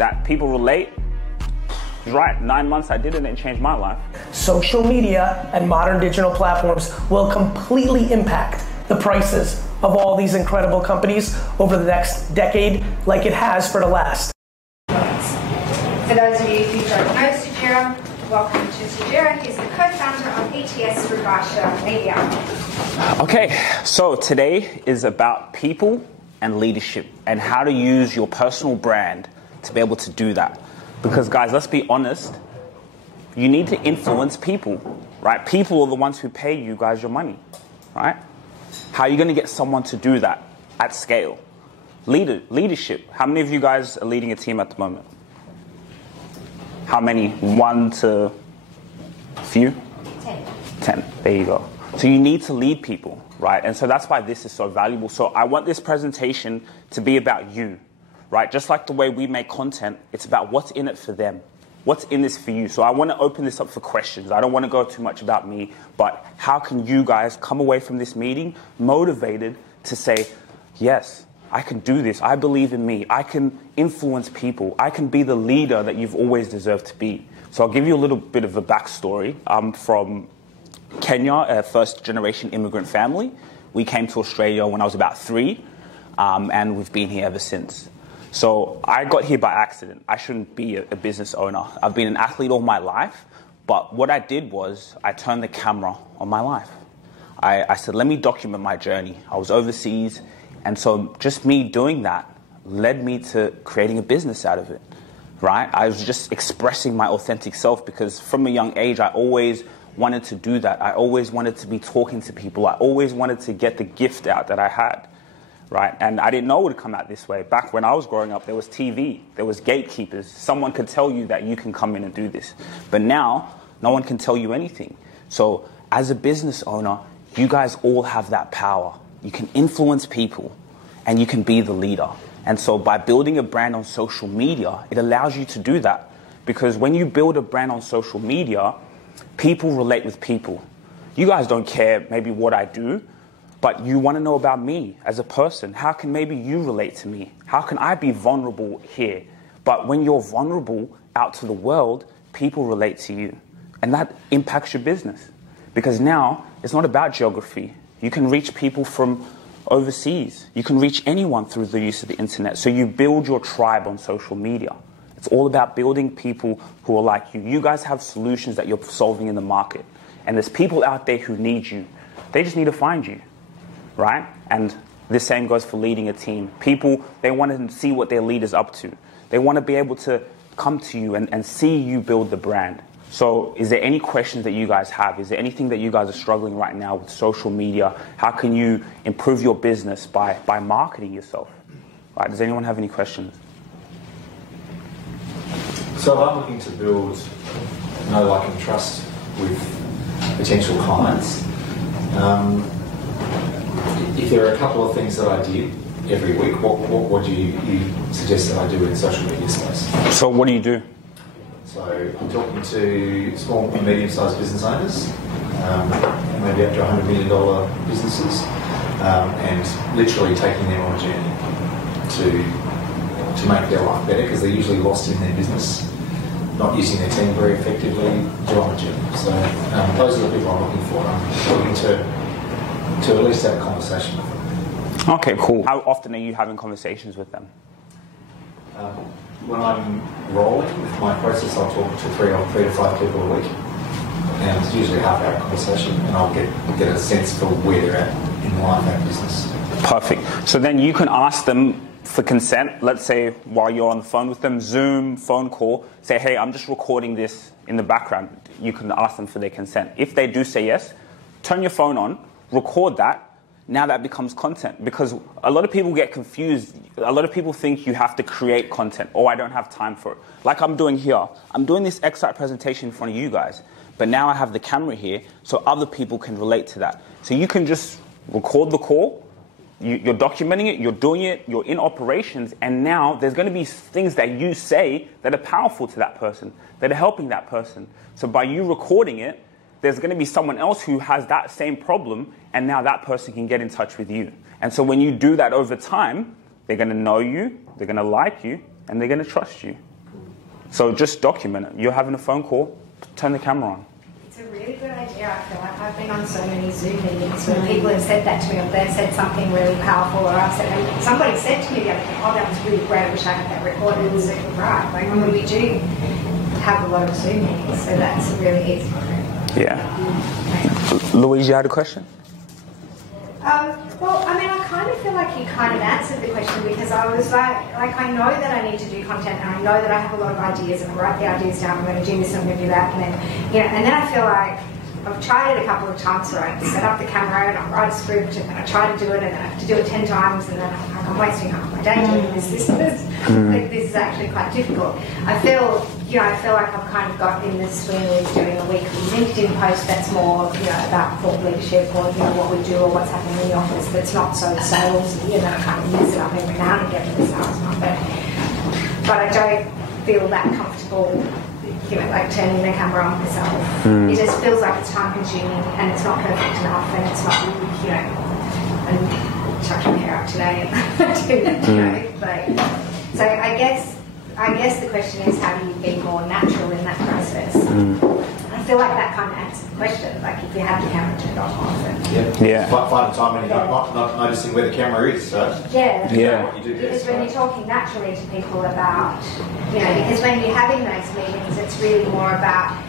that people relate. He's right, 9 months I did it and it changed my life. Social media and modern digital platforms will completely impact the prices of all these incredible companies over the next decade, like it has for the last. For those of you who don't know Sugira, welcome to Sugira. He's the co-founder of Rubasha Media. Okay, so today is about people and leadership and how to use your personal brand to be able to do that. Because guys, let's be honest, you need to influence people, right? People are the ones who pay you guys your money, right? How are you going to get someone to do that at scale? Leadership. How many of you guys are leading a team at the moment? How many? 1 to few? 10. There you go. So you need to lead people, right? And so that's why this is so valuable. So I want this presentation to be about you, right? Just like the way we make content, it's about what's in it for them. What's in this for you? So I want to open this up for questions. I don't want to go too much about me, but how can you guys come away from this meeting motivated to say, yes, I can do this. I believe in me. I can influence people. I can be the leader that you've always deserved to be. So I'll give you a little bit of a backstory. I'm from Kenya, a first-generation immigrant family. We came to Australia when I was about 3, and we've been here ever since. So I got here by accident. I shouldn't be a business owner. I've been an athlete all my life, but what I did was I turned the camera on my life. I said, let me document my journey. I was overseas, and so just me doing that led me to creating a business out of it, right? I was just expressing my authentic self because from a young age, I always wanted to do that. I always wanted to be talking to people. I always wanted to get the gift out that I had. Right? And I didn't know it would come out this way. Back when I was growing up, there was TV, there was gatekeepers. Someone could tell you that you can come in and do this. But now, no one can tell you anything. So as a business owner, you guys all have that power. You can influence people and you can be the leader. And so by building a brand on social media, it allows you to do that. Because when you build a brand on social media, people relate with people. You guys don't care maybe what I do, but you want to know about me as a person. How can maybe you relate to me? How can I be vulnerable here? But when you're vulnerable out to the world, people relate to you. And that impacts your business. Because now, it's not about geography. You can reach people from overseas. You can reach anyone through the use of the internet. So you build your tribe on social media. It's all about building people who are like you. You guys have solutions that you're solving in the market. And there's people out there who need you. They just need to find you. Right? And the same goes for leading a team. People, they want to see what their leader's up to. They want to be able to come to you and see you build the brand. So is there any questions that you guys have? Is there anything that you guys are struggling right now with social media? How can you improve your business by marketing yourself? Right? Does anyone have any questions? So if I'm looking to build know, like, and trust with potential clients, if there are a couple of things that I did every week, what do you suggest that I do in social media space? So what do you do? So I'm talking to small and medium-sized business owners, maybe up to $100 million businesses, and literally taking them on a journey to make their life better because they're usually lost in their business, not using their team very effectively, they're on a journey. So those are the people I'm looking for. I'm looking to at least have a conversation with them. Okay, cool. How often are you having conversations with them? When I'm rolling with my process, I'll talk to 3 to 5 people a week. And it's usually a half-hour conversation, and I'll get a sense for where they're at in life and business. Perfect. So then you can ask them for consent. Let's say while you're on the phone with them, Zoom, phone call, say, hey, I'm just recording this in the background. You can ask them for their consent. If they do say yes, turn your phone on, record that. Now that becomes content, because a lot of people get confused. A lot of people think you have to create content. Oh, I don't have time for it. Like I'm doing here. I'm doing this Excite presentation in front of you guys, but now I have the camera here so other people can relate to that. So you can just record the call. You're documenting it, you're doing it, you're in operations, and now there's going to be things that you say that are powerful to that person, that are helping that person. So by you recording it, there's going to be someone else who has that same problem, and now that person can get in touch with you. And so when you do that over time, they're going to know you, they're going to like you, and they're going to trust you. So just document it. You're having a phone call, turn the camera on. It's a really good idea. I feel like I've been on so many Zoom meetings where people have said that to me, or they've said something really powerful, or I've said, somebody said to me the other day, oh, that was really great, I wish I had that recorded. It was right. Like, when we do have a lot of Zoom meetings, so that's really easy. Yeah. Louise, you had a question? Well, I mean, I kind of feel like you kind of answered the question, because I was like I know that I need to do content, and I know that I have a lot of ideas, and I write the ideas down. I'm going to do this, I'm going to do that, and then and then I feel like I've tried it a couple of times where I set up the camera and I write a script, and then I try to do it, and then I have to do it 10 times, and then I'm wasting half my day doing this. Like, this is actually quite difficult. I feel like I've kind of got in this swing of doing a weekly LinkedIn post that's more, about thought leadership, or what we do, or what's happening in the office, that's not so salesy, and then I kind of mix it up every now and again with the sales one. But I don't feel that comfortable, like turning the camera on myself. It just feels like it's time consuming, and it's not perfect enough, and it's not, and chucking my hair up today, and so I guess the question is, how do you be more natural in that process? I feel like that kind of answers the question. Like, if you have the camera turned off often. Find a time when you're not noticing where the camera is. So what you do because best, when you're talking naturally to people about, because when you're having those meetings, it's really more about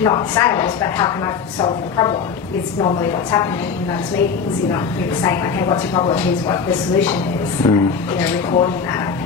not sales, but how can I solve the problem? It's normally what's happening in those meetings. You're saying, okay, what's your problem? Here's what the solution is. Recording that.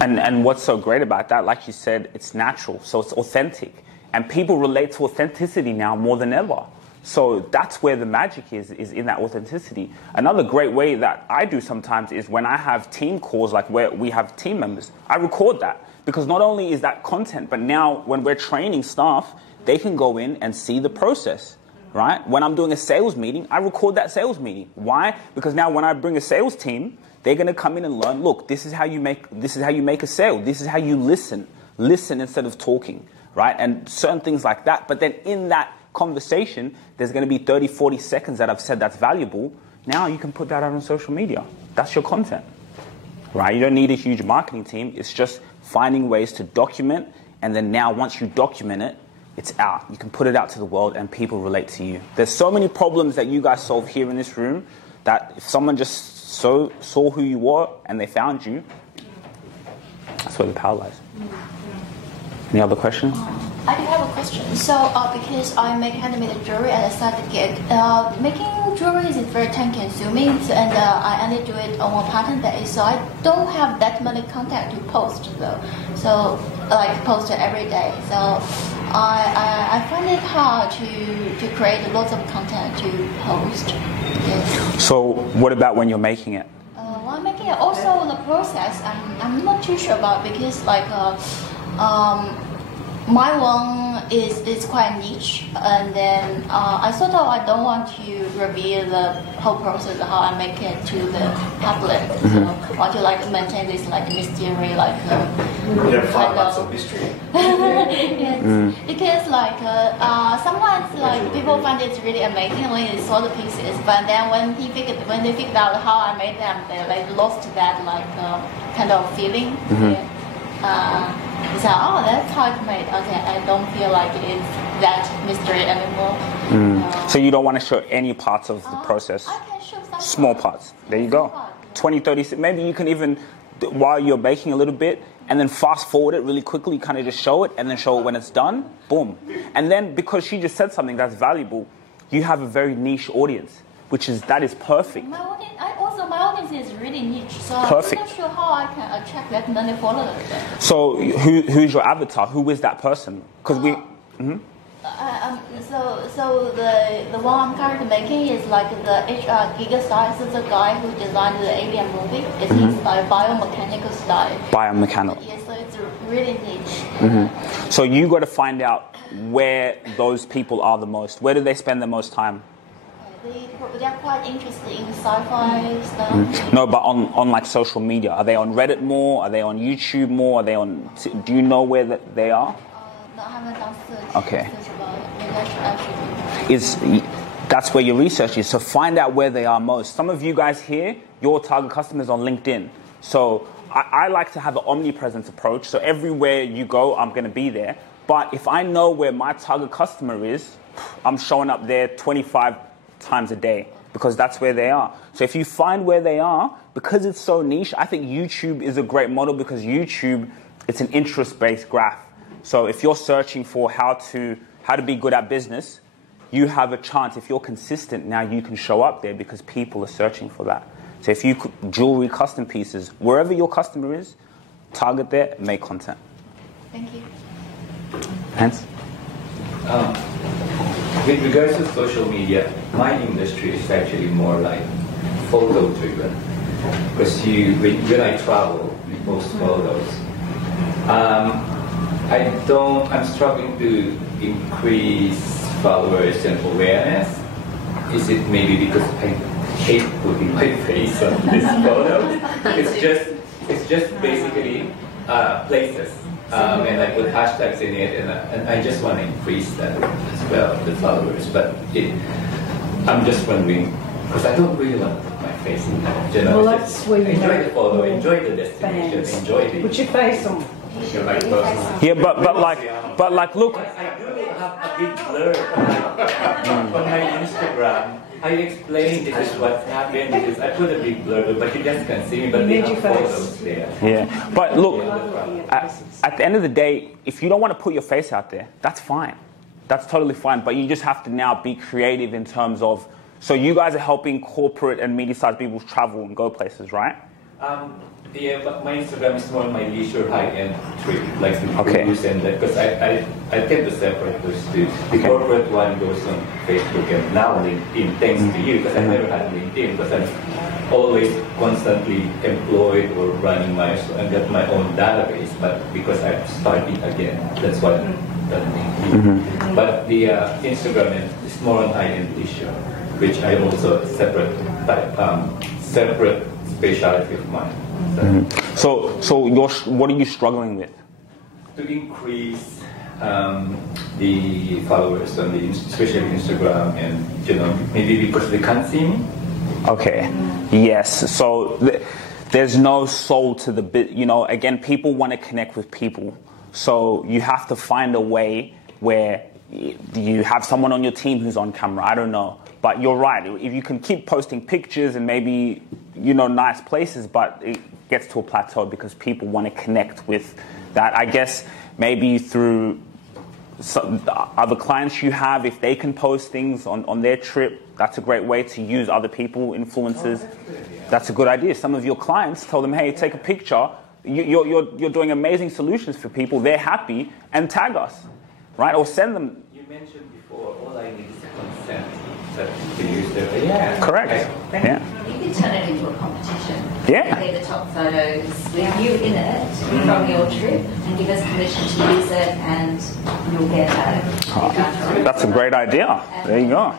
And what's so great about that, like you said, it's natural, so it's authentic. And people relate to authenticity now more than ever. So that's where the magic is in that authenticity. Another great way that I do sometimes is when I have team calls, like where we have team members, I record that. Because not only is that content, but now when we're training staff, they can go in and see the process, right? When I'm doing a sales meeting, I record that sales meeting. Why? Because now when I bring a sales team, they're going to come in and learn, look, this is how you make a sale. This is how you listen instead of talking, right? And certain things like that. But then in that conversation, there's going to be 30, 40 seconds that I've said that's valuable. Now you can put that out on social media. That's your content, right? You don't need a huge marketing team. It's just finding ways to document. And then now once you document it, it's out. You can put it out to the world and people relate to you. There's so many problems that you guys solve here in this room that if someone just saw who you were and they found you, that's where the power lies. Any other questions? I do have a question. So, because I make handmade jewelry as a side gig, making jewelry is very time consuming, and I only do it on a pattern base, so I don't have that many content to post though. So, post it every day. So, I find it hard to create lots of content to post. Yes. So, what about when you're making it? While making it, also the process, I'm not too sure about, because my one is quite niche, and then I don't want to reveal the whole process of how I make it to the public. So I want to maintain this mystery, you have 5 months of mystery. Yes. Because sometimes people find it really amazing when they saw the pieces, but then when they figured out how I made them, they lost that kind of feeling. So, that's how it's made. Okay, I don't feel like it's that mystery anymore. So you don't want to show any parts of the process? I can show some small parts. There you go. 20, 30, maybe you can even, while you're baking a little bit, and then fast forward it really quickly, kind of just show it, and then show it when it's done. Boom. And then because she just said something that's valuable, you have a very niche audience, that is perfect. My audience is really niche, so perfect. I'm not sure how I can attract that many followers. So who's your avatar? Who is that person? Because So the one I'm currently making is the HR Giga style. So the guy who designed the Alien movie, it's his biomechanical style. Biomechanical. Yes, so it's really niche. So you got to find out where those people are the most. Where do they spend the most time? They're quite interested in sci-fi stuff. No, but on social media, are they on Reddit more? Are they on YouTube more? Are they on? Do you know where they are? No, I haven't done search. Okay. Maybe I should. That's where your research is. So find out where they are most. Some of you guys here, your target customers on LinkedIn. So I like to have an omnipresence approach. So everywhere you go, I'm going to be there. But if I know where my target customer is, I'm showing up there 25 times a day because that's where they are. So if you find where they are, because it's so niche, I think YouTube is a great model because YouTube, it's an interest-based graph. So if you're searching for how to be good at business, you have a chance. If you're consistent, now you can show up there because people are searching for that. So if you jewelry, custom pieces, wherever your customer is, target there, make content. Thank you. Hans? With regards to social media, my industry is actually more like photo-driven. Because when I travel, we post photos. I'm struggling to increase followers and awareness. Is it maybe because I hate putting my face on this photo? It's just basically places. And I put hashtags in it, and I just want to increase that as well, the followers. But I'm just wondering, because I don't really want to put my face in that. You know, well, that's where you enjoy the photo, enjoy the destination, fans. enjoy the. Put your face on. Yeah, but like, look. I do have a big blur on my Instagram. I explain this is what's happened. I put a big blur, but you just can't see me. But they have photos there. Yeah, but look, at the end of the day, if you don't want to put your face out there, that's fine. That's totally fine. But you just have to now be creative in terms of. So you guys are helping corporate and media-sized people travel and go places, right? Yeah, but my Instagram is more my leisure high-end trip, like the cruise and that, because I tend to separate those two. The corporate one goes on Facebook and now LinkedIn, thanks to you, because I never had LinkedIn, because I'm always constantly employed or running I've got my own database, but because I'm starting again, that's what I'm doing. But the Instagram is more on high-end leisure, which I also separate specialty of mine. So what are you struggling with? To increase the followers on especially Instagram, and maybe because they can't see me. Okay. Yes. So there's no soul to the bit. Again, people want to connect with people. So you have to find a way where you have someone on your team who's on camera. I don't know. But you're right. If you can keep posting pictures and maybe, nice places, but it gets to a plateau because people want to connect with that. I guess maybe through some other clients you have, if they can post things on their trip, that's a great way to use other people, influencers. That's a good idea. Some of your clients tell them, hey, take a picture. You're doing amazing solutions for people. They're happy, and tag us, right? Or send them. You mentioned before, all I need is consent. To use their, yeah. Correct. Yeah. You can turn it into a competition. Yeah. Play the top photos with you in it from your trip and give us permission to use it, and you'll get that. That's a great idea. There you go.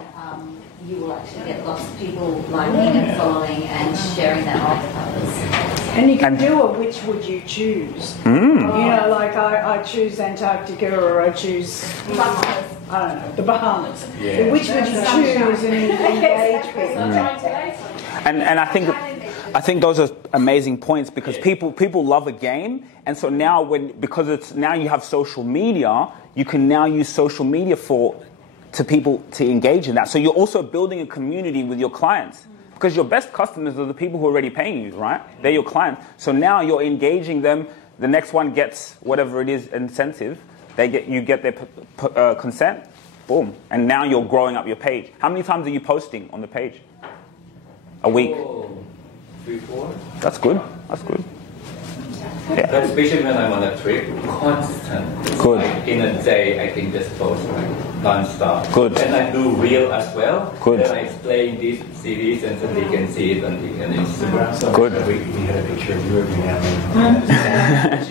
You will actually get lots of people liking and following and sharing that off with others. And you can do a which would you choose. Like I choose Antarctica or I choose, I don't know, the Bahamas. Yeah. Which would you choose and engage with? And I think those are amazing points because people love a game, and so now because now you have social media, you can now use social media to people to engage in that. So you're also building a community with your clients because your best customers are the people who are already paying you, right? They're your clients. So now you're engaging them. The next one gets whatever it is incentive. You get their consent. Boom. And now you're growing up your page. How many times are you posting on the page? A week? 3, 4. That's good. That's good. Yeah. But especially when I'm on a trip, constant. Good. In a day, I can just post non-stop. Good. And I do reel as well. Good. Then I explain these series, and so they can see it on Instagram. So good. We had a picture of you every now and then.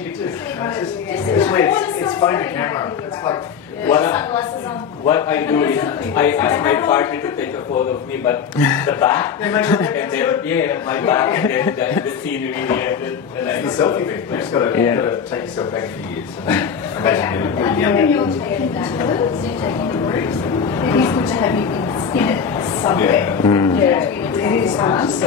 It's fine the camera. It's like what I do is I ask my partner to take a photo of me, but the back, and then my back, and then the scenery here. it's the selfie thing. You just got to take yourself back a few years. Imagine you're taking that photos, you're taking the breaks. It is good to have you in it somewhere. Yeah, it is hard to see.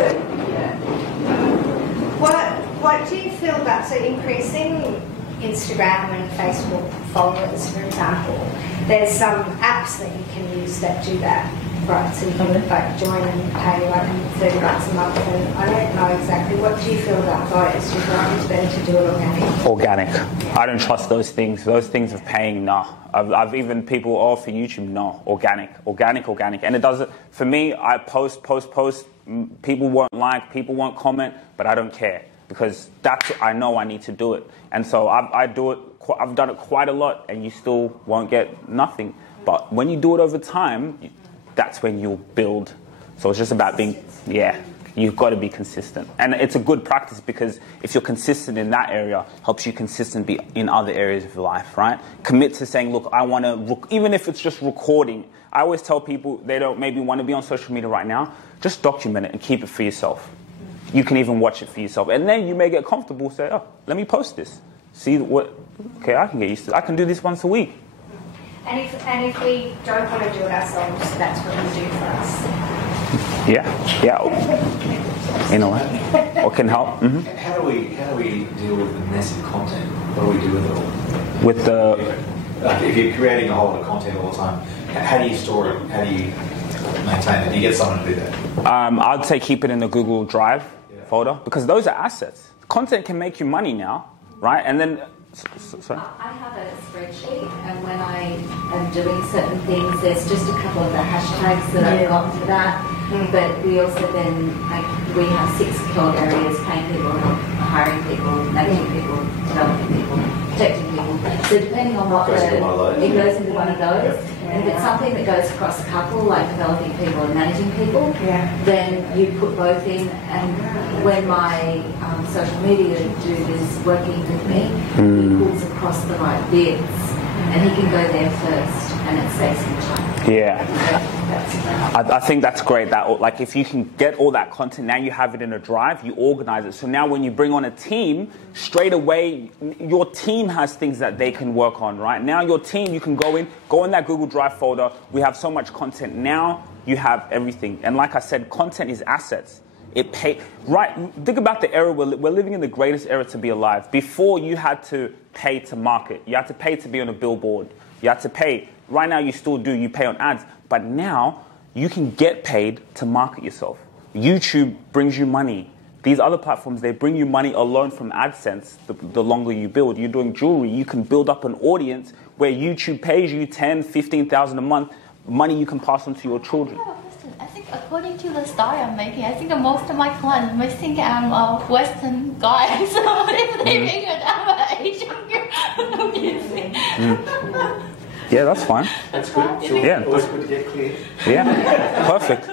What do you feel so increasing Instagram and Facebook followers, for example, there's some apps that you can use that do that, right? So you can like join and pay like $30 a month, and I don't know exactly. What do you feel about those? Do you feel like it's better to do it organic? Organic. I don't trust those things. Those things of paying, no. I've even people, for YouTube, no. Organic. And it doesn't, for me, I post. People won't like, people won't comment, but I don't care. Because I know I need to do it. And so I've done it quite a lot, and you still won't get nothing. But when you do it over time, that's when you'll build. So it's just about you've got to be consistent. And it's a good practice, because if you're consistent in that area, helps you consistent be in other areas of your life, right? Commit to saying, look, I want to, even if it's just recording. I always tell people they don't maybe want to be on social media right now, just document it and keep it for yourself. You can even watch it for yourself. And then you may get comfortable, say, oh, let me post this. See okay, I can get used to it. I can do this once a week. And if we don't want to do it ourselves, that's what you do for us. Yeah. You know what? Or can help. Mm-hmm. How do we deal with the massive content? What do we do with it all? With the... Like if you're creating a whole lot of content all the time, how do you store it? How do you maintain it? Do you get someone to do that? I'd say keep it in the Google Drive folder, because those are assets. Content can make you money now, right? And then, sorry? I have a spreadsheet, and when I am doing certain things, there's just a couple of the hashtags that I've got for that. But we also then, we have 6 key areas: paying people, hiring people, making people, developing people, protecting people. So depending on what it goes into one of those. And if it's something that goes across a couple, like developing people and managing people, then you put both in. And when my social media dude is working with me, he pulls across the right bits, and he can go there first, and it saves him time. I think that's great. That like if you can get all that content, now you have it in a drive, you organize it. So now when you bring on a team, straight away your team has things that they can work on, right? Now your team, you can go in that Google Drive folder. We have so much content. Now you have everything. And like I said, content is assets. Right, think about the era. We're living in the greatest era to be alive. Before, you had to pay to market. You had to pay to be on a billboard. You had to pay. Right now, you still do. You pay on ads. But now, you can get paid to market yourself. YouTube brings you money. These other platforms, they bring you money alone from AdSense. The longer you build. You're doing jewelry. You can build up an audience where YouTube pays you $10,000, $15,000 a month. Money you can pass on to your children. I think according to the style I'm making, I think most of my clients may think I'm a Western guy. So if they think that I'm an Asian girl, what do you think? Yeah, that's fine. That's good. So always good to get clear. Yeah, perfect.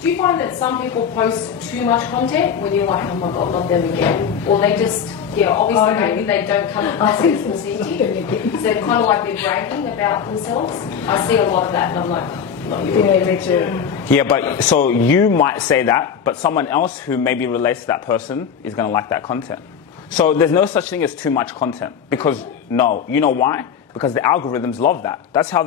Do you find that some people post too much content when you're like, oh my god, not them again? Or they just, obviously maybe they don't come across as authentic. So they're kind of like they're bragging about themselves. I see a lot of that, and I'm like, not you. Yeah, me too. Yeah, but so you might say that, but someone else who maybe relates to that person is going to like that content. So there's no such thing as too much content, because you know why? Because the algorithms love that. That's how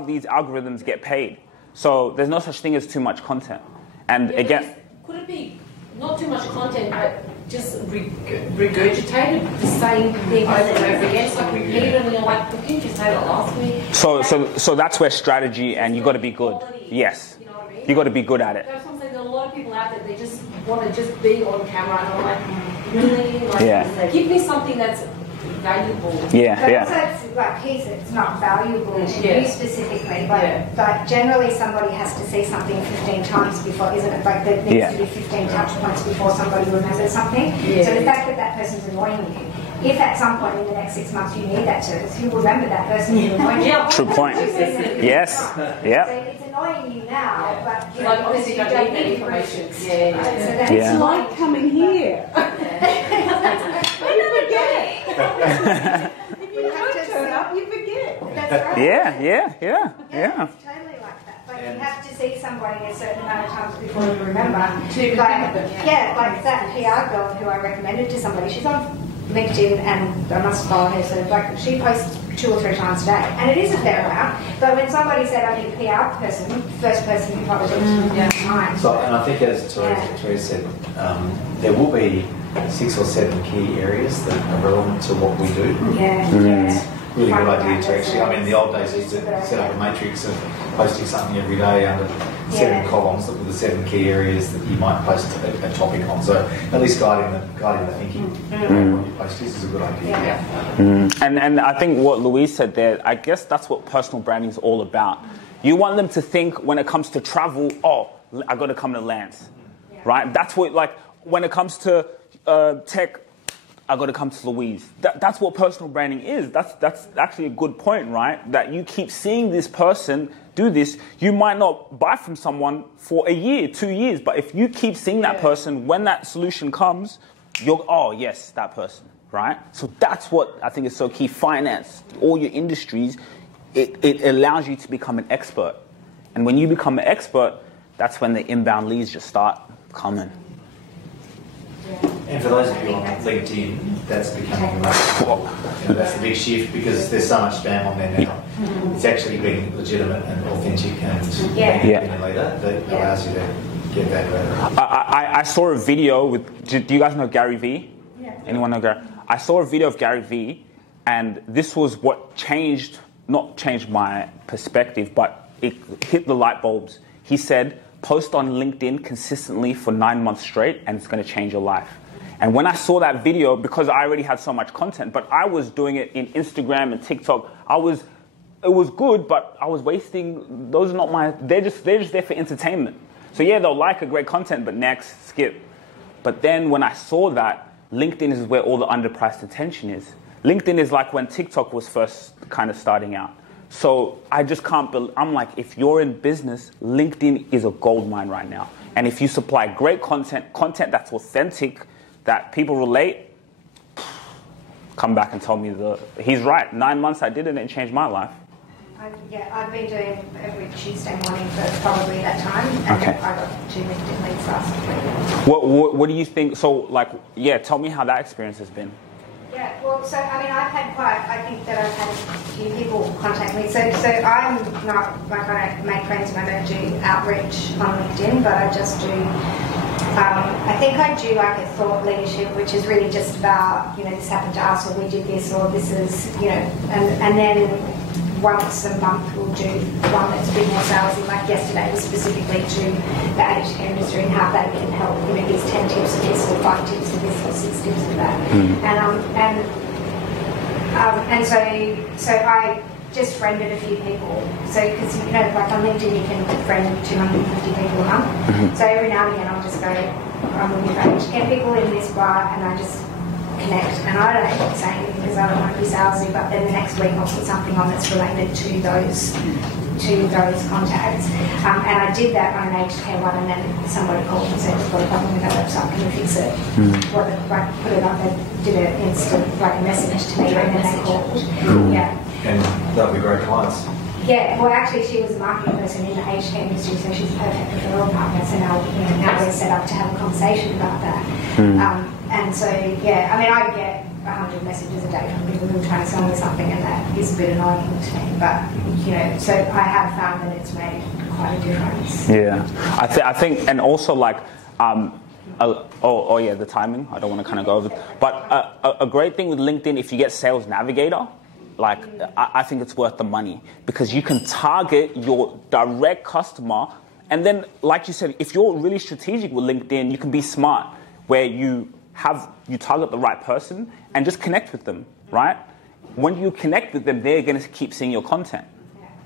these algorithms get paid. So there's no such thing as too much content. And again, could it be not too much content, but just regurgitated the same thing over and over again? It's like repeated, and you're like, didn't you just say that last week? So that's where strategy, and you got to be good. Yes, you know what I mean? You got to be good at it. That's what I'm saying. There are a lot of people out there, they just want to just be on camera, and I'm like, really? Like, give me something that's valuable. But also it's not valuable to you specifically. Like generally somebody has to see something 15 times before, isn't it? Like there needs to be 15 touch points before somebody remembers something. So the fact that person's annoying you, if at some point in the next 6 months you need that service, you'll remember that person who annoyed you. True point. Yes. Yeah. So it's annoying you now, but like obviously you don't need that information. It's like coming here. If you don't turn up, you forget. That's right. Yeah. It's totally like that. Like you have to see somebody a certain amount of times before you remember. Like that PR girl who I recommended to somebody. She's on LinkedIn, and I must follow her. So like she posts 2 or 3 times a day, and it is a fair amount. But when somebody said I need a PR person, first person who probably time. So, and I think as Therese said, there will be 6 or 7 key areas that are relevant to what we do. Really good idea to actually, I mean, the old days used to set up a matrix of posting something every day under 7 columns with the 7 key areas that you might post a topic on. So at least guiding the thinking what you post is a good idea. And I think what Louise said there, I guess that's what personal branding is all about. You want them to think when it comes to travel, I got to come to Lance, right? That's what, like, when it comes to tech, I got to come to Louise. That's what personal branding is. That's actually a good point, right? That you keep seeing this person do this. You might not buy from someone for a year, 2 years, but if you keep seeing that person, when that solution comes, you're, oh yes, that person, right? So that's what I think is so key. Finance, all your industries, it allows you to become an expert. And when you become an expert, that's when the inbound leads just start coming. And for those of you on LinkedIn, that's becoming that's the big shift because there's so much spam on there now. It's actually being legitimate and authentic and being a leader that allows you to get value out of it. I saw a video with, do you guys know Gary Vee? Anyone know Gary? I saw a video of Gary Vee, and this was what not changed my perspective, but it hit the light bulbs. He said, post on LinkedIn consistently for 9 months straight, and it's going to change your life. And when I saw that video, because I already had so much content, but I was doing it in Instagram and TikTok, it was good, but I was wasting, those are not my, they're just there for entertainment. So yeah, they'll like a great content, but next, skip. But then when I saw that, LinkedIn is where all the underpriced attention is. LinkedIn is like when TikTok was first kind of starting out. So I just can't believe, I'm like, if you're in business, LinkedIn is a gold mine right now. And if you supply great content that's authentic, that people relate, come back and tell me he's right. 9 months I did it and it changed my life. I've been doing every Tuesday morning for probably that time, and I got 2 LinkedIn leads last week. What do you think? So, like, tell me how that experience has been. Yeah, well, so I mean, I think that I've had a few people contact me. So I'm not, like, I don't make friends and I don't do outreach on LinkedIn, but I just do, I think I do like a thought leadership, which is really just about, this happened to us, or we did this, or this is, and then once a month we'll do one that's a bit more salesy. Like yesterday was specifically to the aged care industry and how they can help. There's 10 tips of this, or 5 tips of this, or 6 tips of that. And so I just friended a few people. So because like on LinkedIn you can friend 250 people a month. So every now and again I'll just go, I'm looking for aged care people in this bar, and I just connect, and I don't say anything because I don't want to be salesy, but then the next week I'll put something on that's related to those contacts. And I did that on an aged care one, and then somebody called and said, we've got a problem with our website, can you fix it? Put it up, they did an instant, like a message to me, and then they called. And that'll be great clients. Yeah, well actually she was a marketing person in the aged care industry, so she's a perfect referral partner, so now we're set up to have a conversation about that. And so, I mean, I get 100 messages a day from people who are trying to sell me something, and that is a bit annoying to me. But, so I have found that it's made quite a difference. Yeah. I think, and also like, the timing. I don't want to kind of go over it. But a great thing with LinkedIn, if you get Sales Navigator, like, I think it's worth the money, because you can target your direct customer. And then, like you said, if you're really strategic with LinkedIn, you can be smart, where you target the right person and just connect with them, right? When you connect with them, they're going to keep seeing your content.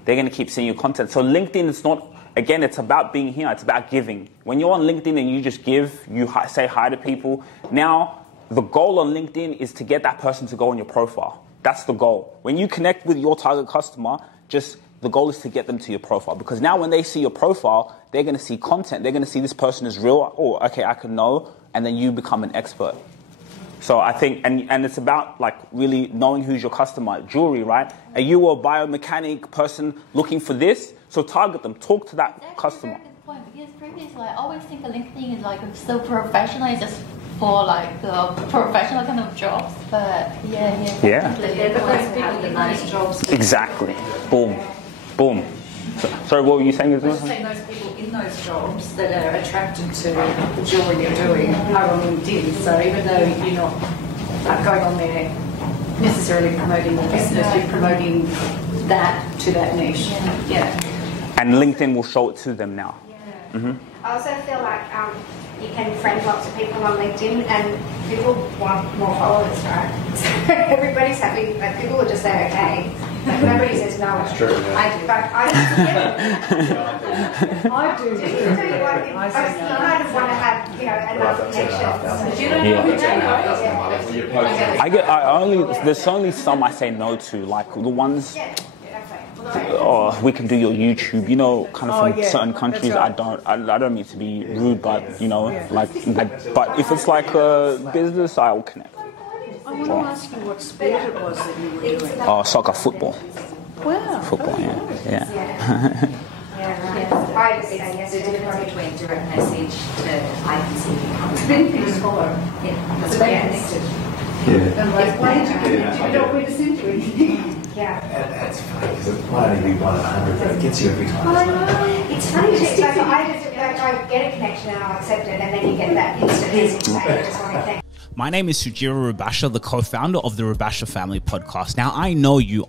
They're going to keep seeing your content. So LinkedIn is not, again, it's about being here. It's about giving. When you're on LinkedIn and you just give, you say hi to people. Now, the goal on LinkedIn is to get that person to go on your profile. That's the goal. When you connect with your target customer, the goal is to get them to your profile. Because now when they see your profile, they're going to see content. They're going to see this person is real. Oh, okay, I can know. And then you become an expert. So I think, and it's about like really knowing who's your customer. Jewelry, right? Are you a biomechanic person looking for this? So target them. Talk to that customer. That's a very good point, because previously I always think LinkedIn is like so professional. It's just for like professional kind of jobs. But they're the ones who have the most jobs. Exactly. Boom. Sorry, what were you saying? I was just saying those people in those jobs that are attracted to the jewellery you're doing are on LinkedIn. So even though you're not going on there necessarily promoting the business, you're promoting that to that niche. Yeah. And LinkedIn will show it to them now. Yeah. I also feel like you can friend lots of people on LinkedIn, and people want more followers, right? So everybody's happy. Like, people will just say okay. Like, nobody says no. That's true. Yeah. I do. But I do. You kind of want to have, enough connections. You don't know there's only some I say no to, like the ones. Yeah. We can do your YouTube, kind of from certain countries. Right. I don't mean to be rude, but but if it's like a business, I'll connect. I want to ask you what sport it was that you were doing. Soccer, football. Wow. Football, yeah. I just say yes. The difference between direct message to agency becomes Then you just follow. Yeah. So they're connected. Yeah. And like, why did you connect? You don't want to send you anything. Yeah. That's funny because it might only be 1 in 100, but it gets you every time. I know. It's funny. I get a connection and I'll accept it, and then you get that instant message saying I just want to connect. My name is Sugira Rubasha, the co-founder of the Rubasha Family Podcast. Now, I know you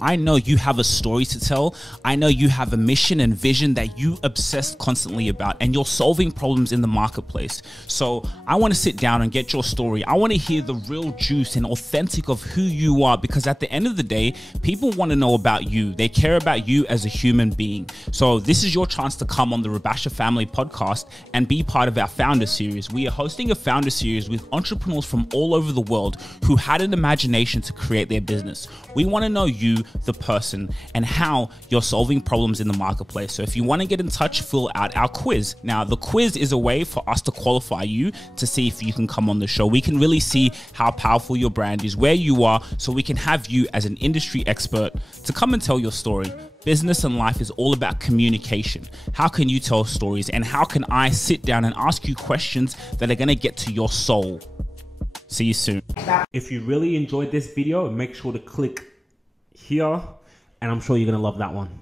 have a story to tell. I know you have a mission and vision that you obsess constantly about, and you're solving problems in the marketplace. So I want to sit down and get your story. I want to hear the real juice and authentic of who you are, because at the end of the day, people want to know about you. They care about you as a human being. So this is your chance to come on the Rubasha Family Podcast and be part of our founder series. We are hosting a founder series with entrepreneurs from all over the world who had an imagination to create their business. We want to know you, the person, and how you're solving problems in the marketplace. So if you want to get in touch, fill out our quiz. Now, the quiz is a way for us to qualify you to see if you can come on the show. We can really see how powerful your brand is, where you are, so we can have you as an industry expert to come and tell your story. Business and life is all about communication. How can you tell stories, and how can I sit down and ask you questions that are going to get to your soul? See you soon. If you really enjoyed this video, make sure to click here, and I'm sure you're going to love that one.